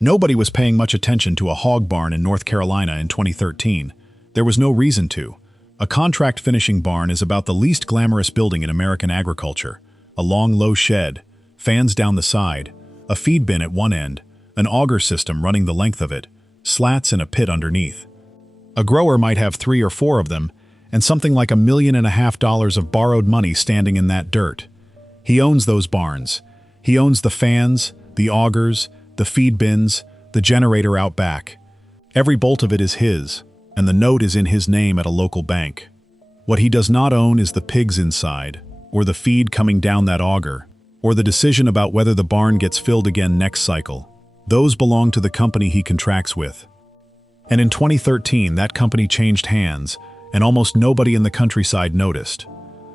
Nobody was paying much attention to a hog barn in North Carolina in 2013. There was no reason to. A contract finishing barn is about the least glamorous building in American agriculture. A long, low shed, fans down the side, a feed bin at one end, an auger system running the length of it, slats and a pit underneath. A grower might have 3 or 4 of them, and something like $1.5 million of borrowed money standing in that dirt. He owns those barns. He owns the fans, the augers, the feed bins, the generator out back. Every bolt of it is his, and the note is in his name at a local bank. What he does not own is the pigs inside, or the feed coming down that auger, or the decision about whether the barn gets filled again next cycle. Those belong to the company he contracts with. And in 2013, that company changed hands, and almost nobody in the countryside noticed.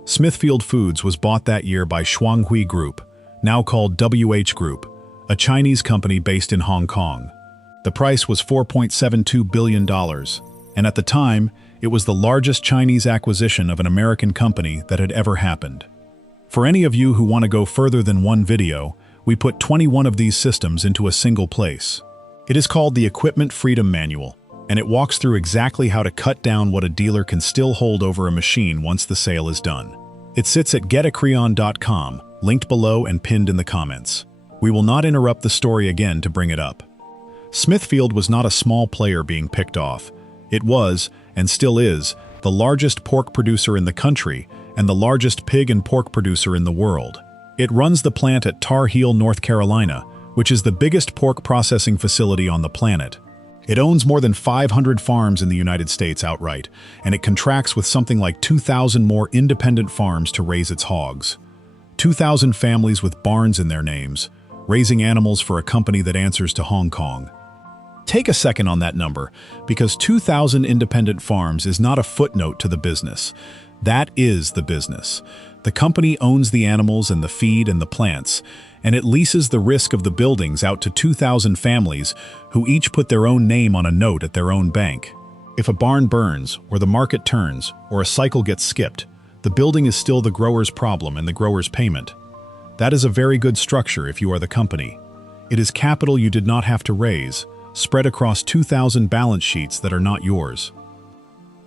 Smithfield Foods was bought that year by Shuanghui Group, now called WH Group, a Chinese company based in Hong Kong. The price was $4.72 billion, and at the time, it was the largest Chinese acquisition of an American company that had ever happened. For any of you who want to go further than one video, we put 21 of these systems into a single place. It is called the Equipment Freedom Manual, and it walks through exactly how to cut down what a dealer can still hold over a machine once the sale is done. It sits at getacreon.com, linked below and pinned in the comments. We will not interrupt the story again to bring it up. Smithfield was not a small player being picked off. It was, and still is, the largest pork producer in the country and the largest pig and pork producer in the world. It runs the plant at Tar Heel, North Carolina, which is the biggest pork processing facility on the planet. It owns more than 500 farms in the United States outright, and it contracts with something like 2,000 more independent farms to raise its hogs. 2,000 families with barns in their names, raising animals for a company that answers to Hong Kong. Take a second on that number, because 2,000 independent farms is not a footnote to the business. That is the business. The company owns the animals and the feed and the plants, and it leases the risk of the buildings out to 2,000 families who each put their own name on a note at their own bank. If a barn burns, or the market turns, or a cycle gets skipped, the building is still the grower's problem and the grower's payment. That is a very good structure if you are the company. It is capital you did not have to raise, spread across 2,000 balance sheets that are not yours.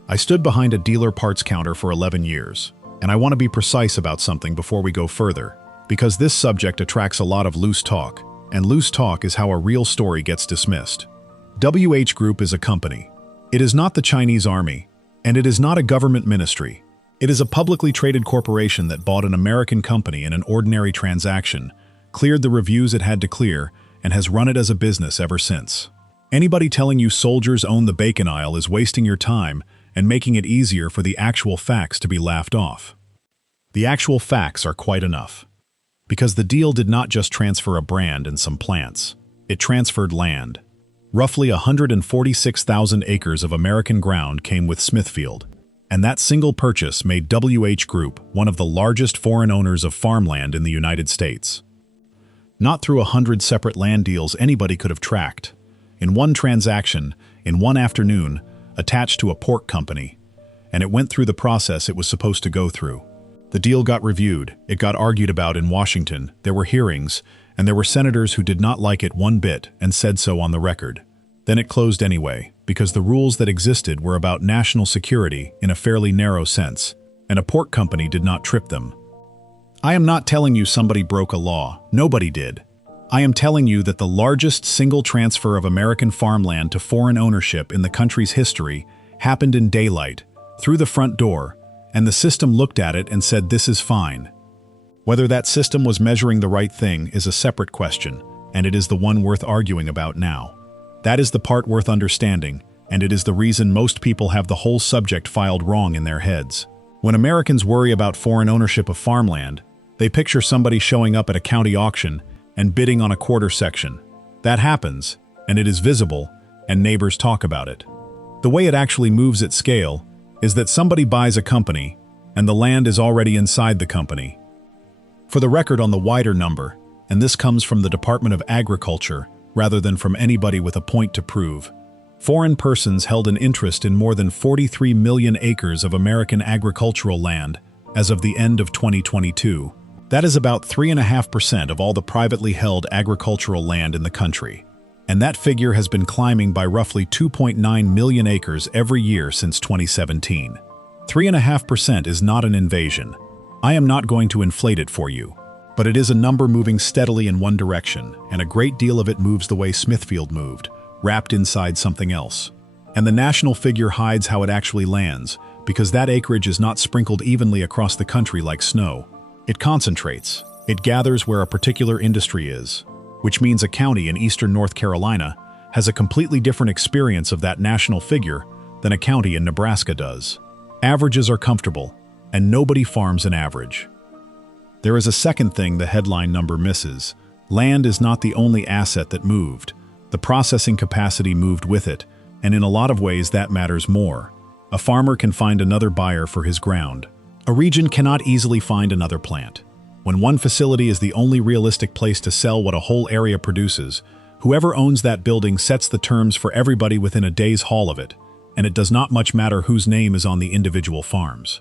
I stood behind a dealer parts counter for 11 years, and I want to be precise about something before we go further, because this subject attracts a lot of loose talk, and loose talk is how a real story gets dismissed. WH Group is a company. It is not the Chinese army, and it is not a government ministry. It is a publicly traded corporation that bought an American company in an ordinary transaction, cleared the reviews it had to clear, and has run it as a business ever since. Anybody telling you soldiers own the bacon aisle is wasting your time and making it easier for the actual facts to be laughed off. The actual facts are quite enough. Because the deal did not just transfer a brand and some plants. It transferred land. Roughly 146,000 acres of American ground came with Smithfield, and that single purchase made WH Group one of the largest foreign owners of farmland in the United States. Not through 100 separate land deals anybody could have tracked. In one transaction, in one afternoon, attached to a pork company, and it went through the process it was supposed to go through. The deal got reviewed, it got argued about in Washington, there were hearings, and there were senators who did not like it one bit and said so on the record. Then it closed anyway, because the rules that existed were about national security in a fairly narrow sense, and a pork company did not trip them. I am not telling you somebody broke a law, nobody did. I am telling you that the largest single transfer of American farmland to foreign ownership in the country's history happened in daylight, through the front door, and the system looked at it and said this is fine. Whether that system was measuring the right thing is a separate question, and it is the one worth arguing about now. That is the part worth understanding, and it is the reason most people have the whole subject filed wrong in their heads. When Americans worry about foreign ownership of farmland, they picture somebody showing up at a county auction and bidding on a quarter section. That happens, and it is visible, and neighbors talk about it. The way it actually moves at scale is that somebody buys a company, and the land is already inside the company. For the record on the wider number, and this comes from the Department of Agriculture rather than from anybody with a point to prove, foreign persons held an interest in more than 43 million acres of American agricultural land as of the end of 2022. That is about 3.5% of all the privately held agricultural land in the country. And that figure has been climbing by roughly 2.9 million acres every year since 2017. 3.5% is not an invasion. I am not going to inflate it for you, but it is a number moving steadily in one direction, and a great deal of it moves the way Smithfield moved, wrapped inside something else. And the national figure hides how it actually lands, because that acreage is not sprinkled evenly across the country like snow. It concentrates. It gathers where a particular industry is, which means a county in eastern North Carolina has a completely different experience of that national figure than a county in Nebraska does. Averages are comfortable, and nobody farms an average. There is a second thing the headline number misses. Land is not the only asset that moved. The processing capacity moved with it, and in a lot of ways that matters more. A farmer can find another buyer for his ground. A region cannot easily find another plant. When one facility is the only realistic place to sell what a whole area produces, whoever owns that building sets the terms for everybody within a day's haul of it, and it does not much matter whose name is on the individual farms.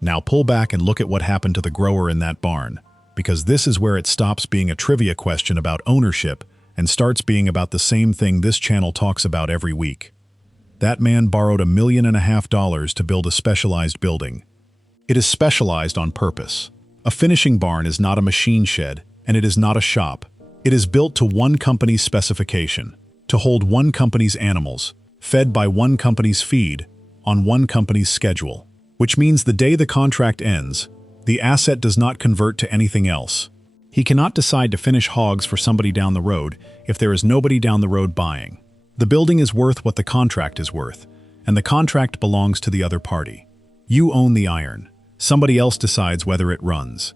Now pull back and look at what happened to the grower in that barn, because this is where it stops being a trivia question about ownership and starts being about the same thing this channel talks about every week. That man borrowed $1.5 million to build a specialized building. It is specialized on purpose. A finishing barn is not a machine shed, and it is not a shop. It is built to one company's specification, to hold one company's animals, fed by one company's feed, on one company's schedule. Which means the day the contract ends, the asset does not convert to anything else. He cannot decide to finish hogs for somebody down the road if there is nobody down the road buying. The building is worth what the contract is worth, and the contract belongs to the other party. You own the iron. Somebody else decides whether it runs.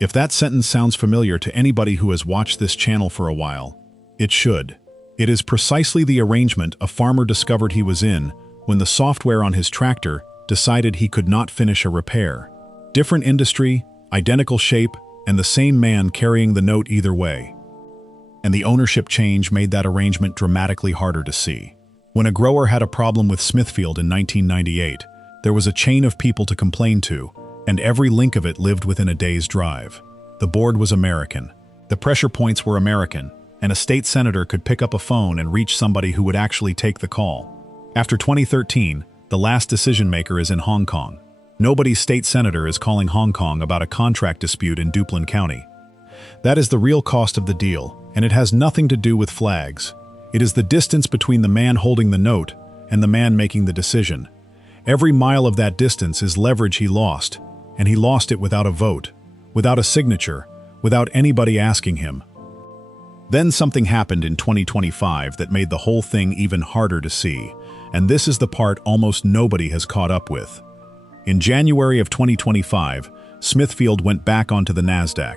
If that sentence sounds familiar to anybody who has watched this channel for a while, it should. It is precisely the arrangement a farmer discovered he was in when the software on his tractor decided he could not finish a repair. Different industry, identical shape, and the same man carrying the note either way. And the ownership change made that arrangement dramatically harder to see. When a grower had a problem with Smithfield in 1998, there was a chain of people to complain to, and every link of it lived within a day's drive. The board was American. The pressure points were American, and a state senator could pick up a phone and reach somebody who would actually take the call. After 2013, the last decision maker is in Hong Kong. Nobody's state senator is calling Hong Kong about a contract dispute in Duplin County. That is the real cost of the deal, and it has nothing to do with flags. It is the distance between the man holding the note and the man making the decision. Every mile of that distance is leverage he lost, and he lost it without a vote, without a signature, without anybody asking him. Then something happened in 2025 that made the whole thing even harder to see, and this is the part almost nobody has caught up with. In January of 2025, Smithfield went back onto the NASDAQ.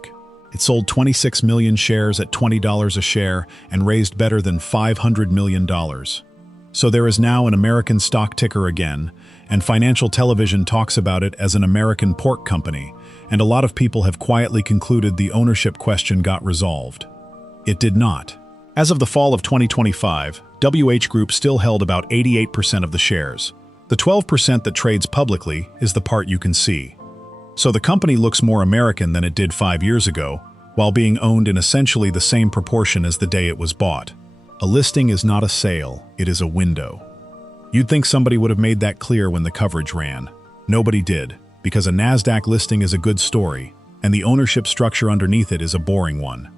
It sold 26 million shares at $20 a share and raised better than $500 million. So there is now an American stock ticker again, and financial television talks about it as an American pork company, and a lot of people have quietly concluded the ownership question got resolved. It did not. As of the fall of 2025, WH Group still held about 88% of the shares. The 12% that trades publicly is the part you can see. So the company looks more American than it did 5 years ago, while being owned in essentially the same proportion as the day it was bought. A listing is not a sale, it is a window. You'd think somebody would have made that clear when the coverage ran. Nobody did, because a NASDAQ listing is a good story, and the ownership structure underneath it is a boring one.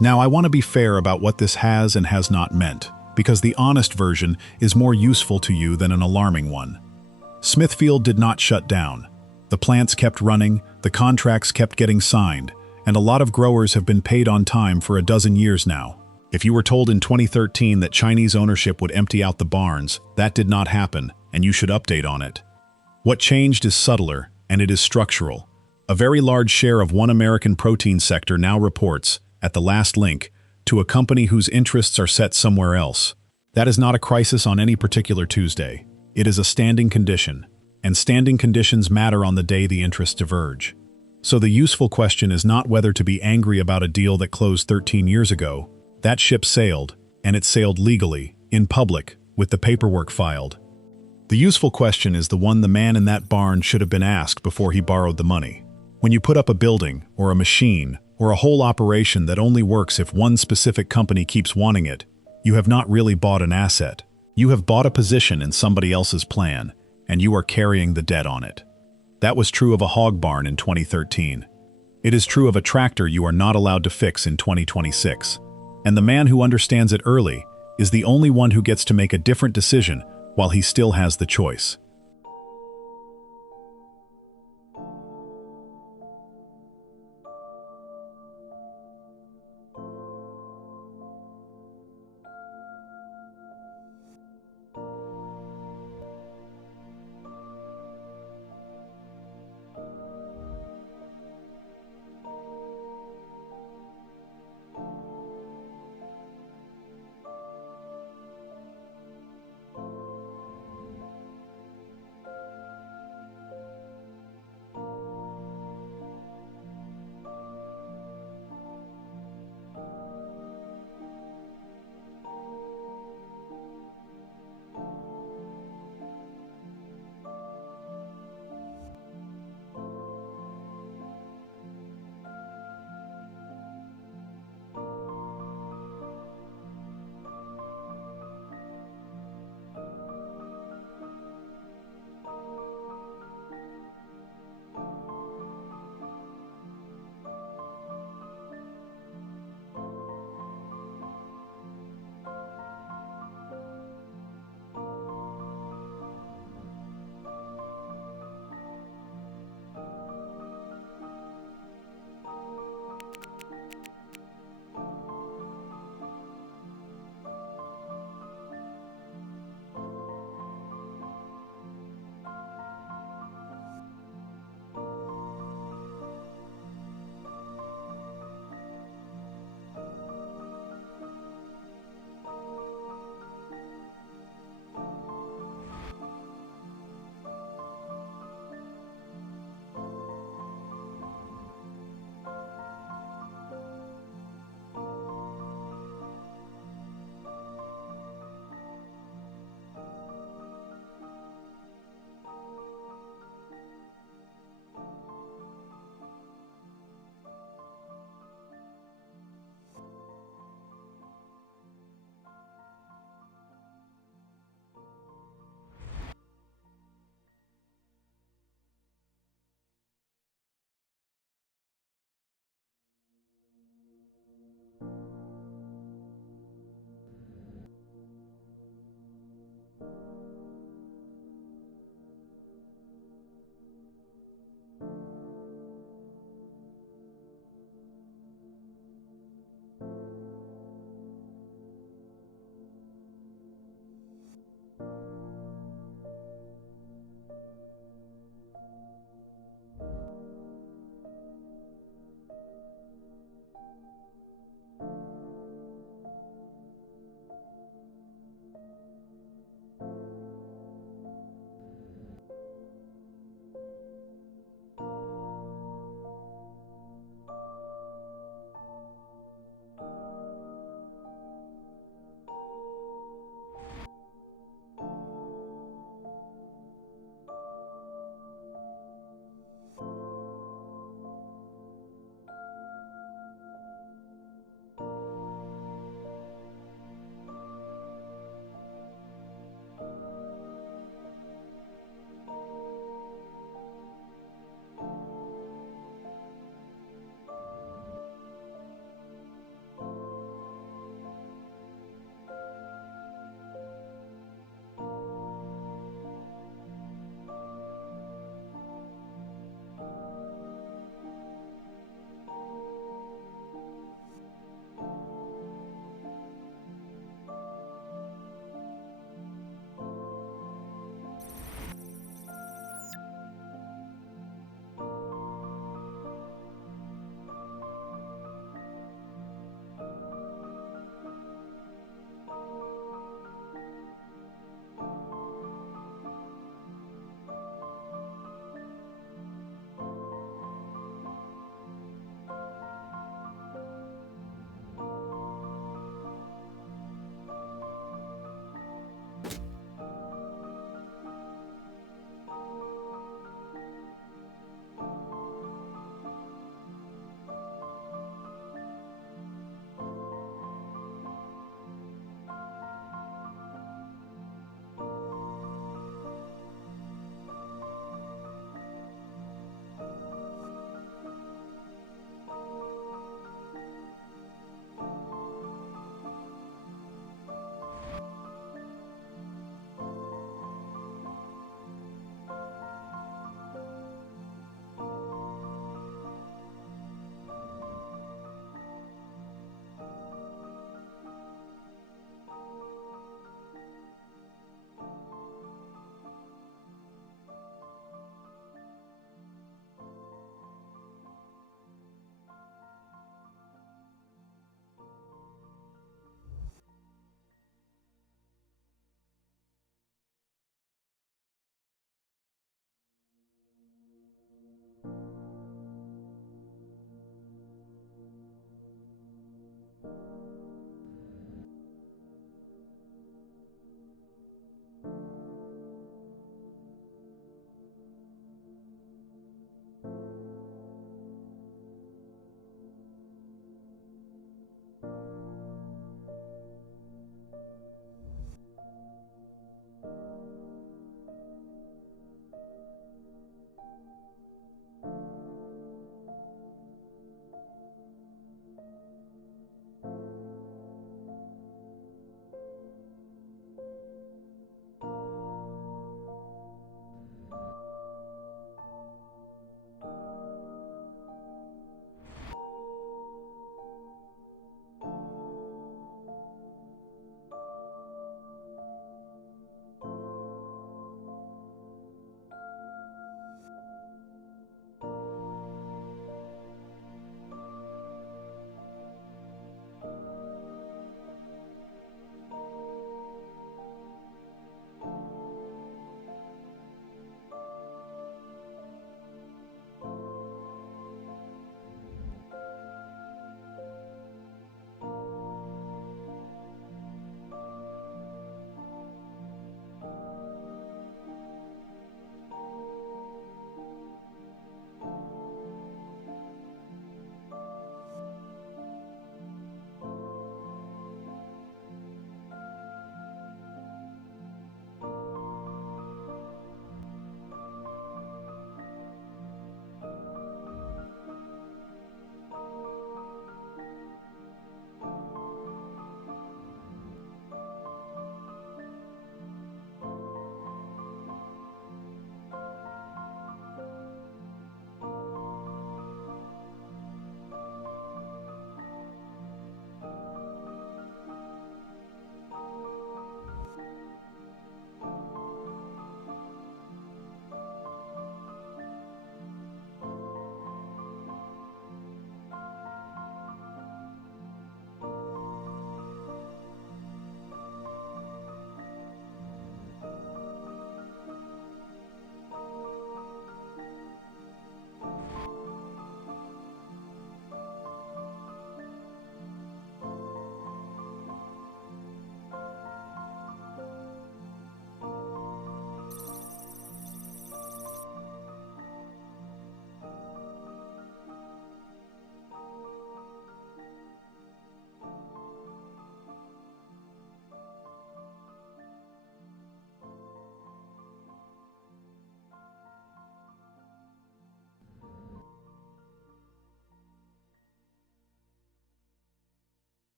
Now, I want to be fair about what this has and has not meant, because the honest version is more useful to you than an alarming one. Smithfield did not shut down. The plants kept running, the contracts kept getting signed, and a lot of growers have been paid on time for a dozen years now. If you were told in 2013 that Chinese ownership would empty out the barns, that did not happen, and you should update on it. What changed is subtler, and it is structural. A very large share of one American protein sector now reports, at the last link, to a company whose interests are set somewhere else. That is not a crisis on any particular Tuesday. It is a standing condition, and standing conditions matter on the day the interests diverge. So the useful question is not whether to be angry about a deal that closed 13 years ago. That ship sailed, and it sailed legally, in public, with the paperwork filed. The useful question is the one the man in that barn should have been asked before he borrowed the money. When you put up a building, or a machine, or a whole operation that only works if one specific company keeps wanting it, you have not really bought an asset. You have bought a position in somebody else's plan, and you are carrying the debt on it. That was true of a hog barn in 2013. It is true of a tractor you are not allowed to fix in 2026. And the man who understands it early is the only one who gets to make a different decision while he still has the choice.